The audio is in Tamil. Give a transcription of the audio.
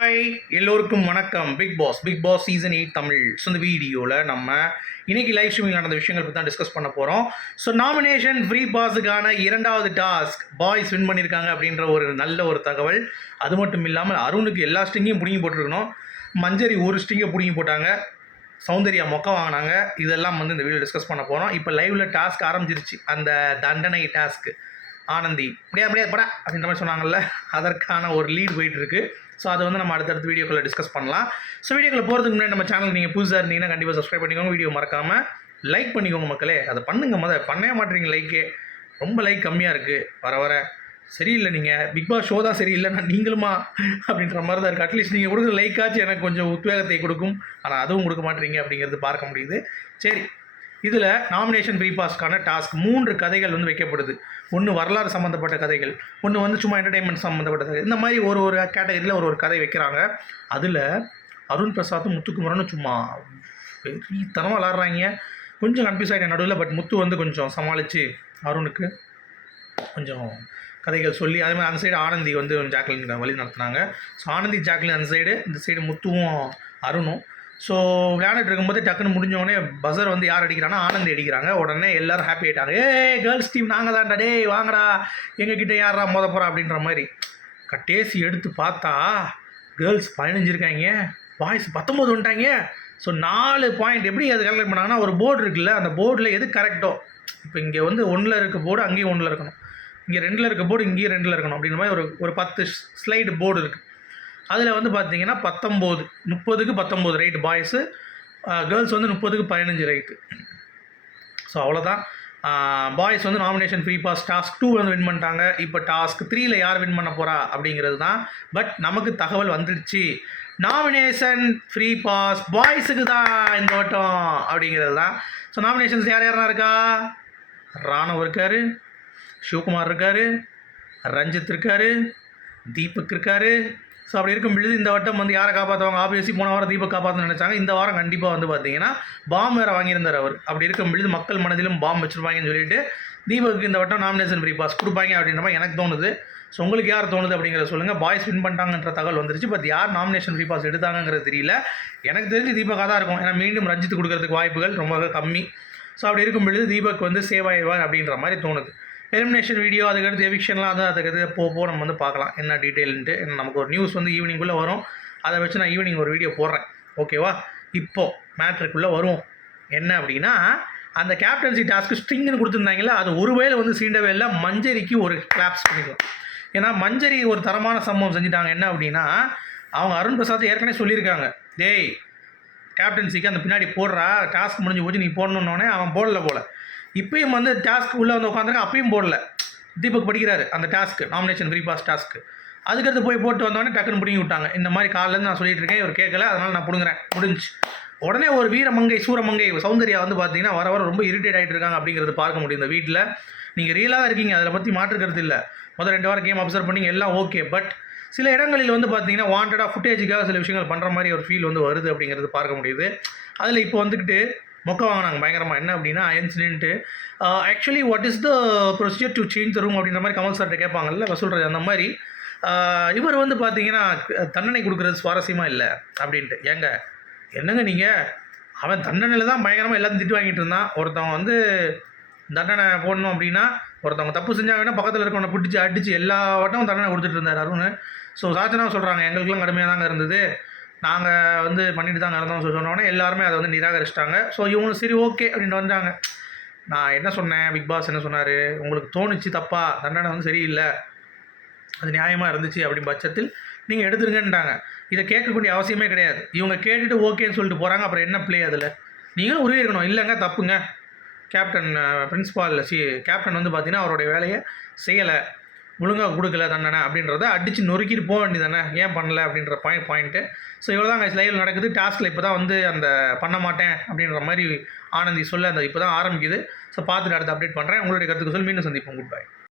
ஹாய் எல்லோருக்கும் வணக்கம். Big boss big boss season eight Tamil. So இந்த வீடியோவில் நம்ம இன்றைக்கி லைவ் ஸ்ட்ரீமிங் நடந்த விஷயங்கள் பற்றி தான் டிஸ்கஸ் பண்ண போகிறோம் ஸோ நாமினேஷன் ஃப்ரீ பாஸுக்கான இரண்டாவது டாஸ்க் பாய்ஸ் வின் பண்ணியிருக்காங்க அப்படின்ற ஒரு நல்ல ஒரு தகவல். அது மட்டும் இல்லாமல் அருணுக்கு எல்லா ஸ்டிங்கையும் பிடிங்கி போட்டிருக்கணும். மஞ்சரி ஒரு ஸ்ட்ரிங்கை பிடிங்கி போட்டாங்க. சௌந்தர்யா மொக்க வாங்கினாங்க. இதெல்லாம் வந்து இந்த வீடியோ டிஸ்கஸ் பண்ண போகிறோம் இப்போ லைவில் டாஸ்க் ஆரம்பிச்சிருச்சு. அந்த தண்டனை டாஸ்க்கு ஆனந்தி. முடியாது முடியாது படா அப்படின்ற மாதிரி சொன்னாங்கல்ல. அதற்கான ஒரு லீட் போயிட்டு இருக்குது ஸோ அதை வந்து நம்ம அடுத்தடுத்த வீடியோக்குள்ளே டிஸ்கஸ் பண்ணலாம். ஸோ வீடியோக்குள்ளே போகிறதுக்கு முன்னாடி நம்ம சேனல் நீங்கள் புதுசாக இருந்தீங்கன்னா கண்டிப்பாக சப்ஸ்கிரைப் பண்ணிக்கோங்க. வீடியோ மறக்காமல் லைக் பண்ணிக்கோங்க மக்களே. அதை பண்ணுங்க முத பண்ணவே மாட்டேறீங்க லைக்கே ரொம்ப லைக் கம்மியாக இருக்குது வர வர. சரியில்லை நீங்கள் பிக் பாஸ் ஷோ தான் சரியில்லைன்னா நீங்களுமா? அப்படின்ற மாதிரி தான் இருக்குது அட்லீஸ்ட் நீங்கள் கொடுக்குற லைக்காச்சும் எனக்கு கொஞ்சம் உத்வேகத்தை கொடுக்கும். ஆனால் அதுவும் கொடுக்க மாட்டீங்க அப்படிங்கிறது பார்க்க முடியுது. சரி. இதில் நாமினேஷன் ஃப்ரீ பாஸ்க்கான டாஸ்க் மூன்று கதைகள் வந்து வைக்கப்படுது. ஒன்று வரலாறு சம்மந்தப்பட்ட கதைகள் ஒன்று வந்து சும்மா என்டர்டைன்மெண்ட் சம்மந்தப்பட்ட கதை. இந்த மாதிரி ஒரு ஒரு கேட்டகரியில் ஒரு ஒரு கதை வைக்கிறாங்க. அதில் அருண் பிரசாத்தும் முத்துக்குமரனும் சும்மா பெரியத்தனமாக விளாட்றாங்க. கொஞ்சம் கன்ஃபியூஸ் ஆகிட்டேன் நடுவில் பட் முத்து வந்து கொஞ்சம் சமாளித்து அருணுக்கு கொஞ்சம் கதைகள் சொல்லி அதே மாதிரி அந்த சைடு ஆனந்தி வந்து ஜாக்லின் வழி நடத்துனாங்க. ஸோ ஆனந்தி ஜாக்லின் அந்த சைடு இந்த சைடு முத்துவும் அருணும் ஸோ விளையாண்டுட்டு இருக்கும்போது டக்குன்னு முடிஞ்சோடனே பசர் வந்து யார் அடிக்கிறாங்கன்னா ஆனந்த் அடிக்கிறாங்க. உடனே எல்லாரும் ஹாப்பி ஆகிட்டாங்க ஏ கேர்ள்ஸ் டீம் நாங்கள் தான்டா டேய் வாங்கடா. எங்ககிட்ட யாரா மோத போகிறா அப்படின்ற மாதிரி. கட்டேசி எடுத்து பார்த்தா கேர்ள்ஸ் பதினஞ்சு இருக்காங்க பாய்ஸ் பத்தொம்போது வந்துட்டாங்க ஸோ நாலு பாயிண்ட் எப்படி அது கலெக்ட் பண்ணாங்கன்னா ஒரு போர்டு இருக்குல்ல அந்த போர்டில் எது கரெக்டோ இப்போ இங்கே வந்து ஒன்றில் இருக்க போர்டு அங்கேயும் ஒன்றில் இருக்கணும். இங்கே ரெண்டில் இருக்க போர்டு இங்கேயும் ரெண்டில் இருக்கணும். அப்படின்ற மாதிரி ஒரு ஒரு பத்து ஸ்லைடு போர்டு இருக்குது அதில் வந்து பார்த்தீங்கன்னா பத்தொம்போது முப்பதுக்கு பத்தொம்போது ரைட்டு பாய்ஸு கேர்ள்ஸ் வந்து முப்பதுக்கு பதினஞ்சு ரைட்டு ஸோ அவ்வளோதான் பாய்ஸ் வந்து nomination free pass task too வந்து வின் பண்ணிட்டாங்க. இப்போ டாஸ்க் த்ரீயில் யார் வின் பண்ண போகிறா அப்படிங்கிறது தான் பட் நமக்கு தகவல் வந்துடுச்சு. நாமினேஷன் ஃப்ரீ பாஸ் பாய்ஸுக்கு தான் இந்த வட்டம் அப்படிங்கிறது தான் ஸோ நாமினேஷன்ஸ் யார் யாரெல்லாம் இருக்கா? ராணவ் இருக்கார் சிவகுமார் இருக்கார் ரஞ்சித் இருக்கார் தீபக் இருக்கார் ஸோ அப்படி இருக்கும் பொழுது இந்த வட்டம் வந்து யாரை காப்பாற்றுவாங்க ஆப்வியஸ்லி போன வாரம் தீபக் காப்பாற்றணும்னு நினச்சாங்க. இந்த வாரம் கண்டிப்பாக வந்து பார்த்தீங்கன்னா பாம் வேறு வாங்கியிருந்தார் அவர். அப்படி இருக்கும் பொழுது மக்கள் மனதிலும் பாம் வச்சுருப்பாங்கன்னு சொல்லிட்டு தீபக்கு இந்த வட்டம் நாமினேஷன் ஃப்ரீ பாஸ் கொடுப்பாங்க அப்படின்றப்ப எனக்கு தோணுது. ஸோ உங்களுக்கு யார் தோணுது அப்படிங்கிறத சொல்லுங்கள் பாய்ஸ் வின் பண்ணிட்டாங்கன்ற தகவல் வந்துருச்சு. பட் யார் நாமினேஷன் ஃப்ரீ பாஸ் எடுத்தாங்கிறது தெரியல. எனக்கு தெரிஞ்சு தீபக்காக தான் இருக்கும். ஏன்னா மீண்டும் ரஞ்சித் கொடுக்கறதுக்கு வாய்ப்புகள் ரொம்ப கம்மி. ஸோ அப்படி இருக்கும் பொழுது தீபக் வந்து சேவ் ஆயிடுவார் அப்படின்ற மாதிரி தோணுது. எலிமினேஷன் வீடியோ அதுக்கடுத்து எவிக்ஷன்லாம் வந்து அதுக்கடுத்து போ நம்ம வந்து பார்க்கலாம். என்ன டீட்டெயில்ன்ட்டு நமக்கு ஒரு நியூஸ் வந்து ஈவினிங்குள்ளே வரும். அதை வச்சு நான் ஈவினிங் ஒரு வீடியோ போடுறேன். ஓகேவா இப்போது மேட்ருக்குள்ளே வரும் என்ன அப்படின்னா அந்த கேப்டன்சி டாஸ்க்கு ஸ்ட்ரிங்னு கொடுத்துருந்தாங்களே அது ஒருவேளை வந்து சீண்டவே இல்லை. மஞ்சரிக்கு ஒரு கிளாப்ஸ் பண்ணிக்கலாம் ஏன்னா மஞ்சரி ஒரு தரமான சம்பவம் செஞ்சுட்டாங்க. என்ன அப்படின்னா அவங்க அருண் பிரசாத் ஏற்கனவே சொல்லியிருக்காங்க. டேய் கேப்டன்சிக்கு அந்த பின்னாடி போடுறா. டாஸ்க் முடிஞ்சு போச்சு நீ போடணுன்னே அவன் போடல போல. இப்பயும் வந்து டாஸ்க் உள்ளே வந்து உட்காந்துருக்க அப்பயும் போடல. தீபக் படிக்கிறாரு அந்த task nomination free pass task அதுக்கடுத்து போய் போட்டு வந்தோடனே டக்குன்னு பிடிங்கி விட்டாங்க. இந்த மாதிரி காலிலேருந்து நான் சொல்லிட்டு இருக்கேன் இவர் கேட்கல அதனால் நான் பிடுங்குறேன். முடிஞ்சு உடனே ஒரு வீரமங்கை சூரமங்கை சௌந்தர்யா வந்து பார்த்தீங்கன்னா வர வர ரொம்ப இரிட்டேட் ஆகிட்டு இருக்காங்க அப்படிங்கிறது பார்க்க முடியும் இந்த வீட்டில் நீங்கள் ரியலாக தான் இருக்கீங்க அதில் பற்றி மாற்றுக்கிறது இல்லை. முதல் ரெண்டு வாரம் கேம் அப்சர்வ் பண்ணி எல்லாம் ஓகே பட் சில இடங்களில் வந்து பார்த்தீங்கன்னா வாண்டடாக ஃபுட்டேஜுக்காக சில விஷயங்கள் பண்ணுற மாதிரி ஒரு ஃபீல் வந்து வருது அப்படிங்கிறது பார்க்க முடியுது. அதில் இப்போ வந்துக்கிட்டு மொக்க வாங்கினாங்க பயங்கரமாக என்ன அப்படின்னா incident actually what is the procedure to change the room அப்படின்ற மாதிரி கமல் சார்கிட்ட கேட்பாங்கல்ல வசூல்றது அந்த மாதிரி இவர் வந்து பார்த்தீங்கன்னா தண்டனை கொடுக்குறது சுவாரஸ்யமாக இல்லை. அப்படின்ட்டு. ஏங்க என்னங்க நீங்கள் அவன் தண்டனையில் தான் பயங்கரமாக எல்லாத்தையும் திட்டு வாங்கிட்டு இருந்தான். ஒருத்தவன் வந்து தண்டனை போடணும் அப்படின்னா ஒருத்தவங்க தப்பு செஞ்சாங்கன்னா பக்கத்தில் இருக்கவனை பிடிச்சி அடித்து எல்லா வட்டமும் தண்டனை கொடுத்துட்டு இருந்தார் அருண். ஸோ சாச்சனாக சொல்கிறாங்க எங்களுக்குலாம் கடுமையாக தாங்க இருந்தது. நாங்கள் வந்து பண்ணிட்டு தான் இருந்தோம் சொல்லி சொன்னோடனே எல்லாருமே அதை வந்து நிராகரிச்சிட்டாங்க. ஸோ இவங்களும் சரி ஓகே அப்படின்ட்டு வந்தாங்க நான் என்ன சொன்னேன்? பிக் பாஸ் என்ன சொன்னார்? உங்களுக்கு தோணுச்சு தப்பா? தண்டனை வந்து சரியில்லை. அது நியாயமாக இருந்துச்சு அப்படின்னு பட்சத்தில் நீங்கள் எடுத்துருங்கன்ட்டாங்க. இதை கேட்கக்கூடிய அவசியமே கிடையாது. இவங்க கேட்டுட்டு ஓகேன்னு சொல்லிட்டு போகிறாங்க அப்புறம் என்ன பிளே அதில்? நீங்களும் உரிய இருக்கணும். இல்லைங்க தப்புங்க. கேப்டன் பிரின்ஸ்பால் சி கேப்டன் வந்து பார்த்தீங்கன்னா அவருடைய வேலையை செய்யலை. ஒழுங்காக கொடுக்கல தண்டனை அப்படின்றத அடித்து நொறுக்கிட்டு போக வேண்டியதானே ஏன் பண்ணல அப்படின்ற பாயிண்ட் பாயிண்ட்டு ஸோ இவ்வளோ தான் லைவில் நடக்குது. டாஸ்கில் இப்போ தான் வந்து அந்த பண்ண மாட்டேன் அப்படின்ற மாதிரி ஆனந்தி சொல்ல அந்த இப்போ தான் ஆரம்பிக்குது. ஸோ பார்த்துட்டு அடுத்து அப்டேட் பண்ணுறேன் உங்களுடைய கருத்துக்கு சொல்லி. மீண்டும் சந்திப்போம். Good bye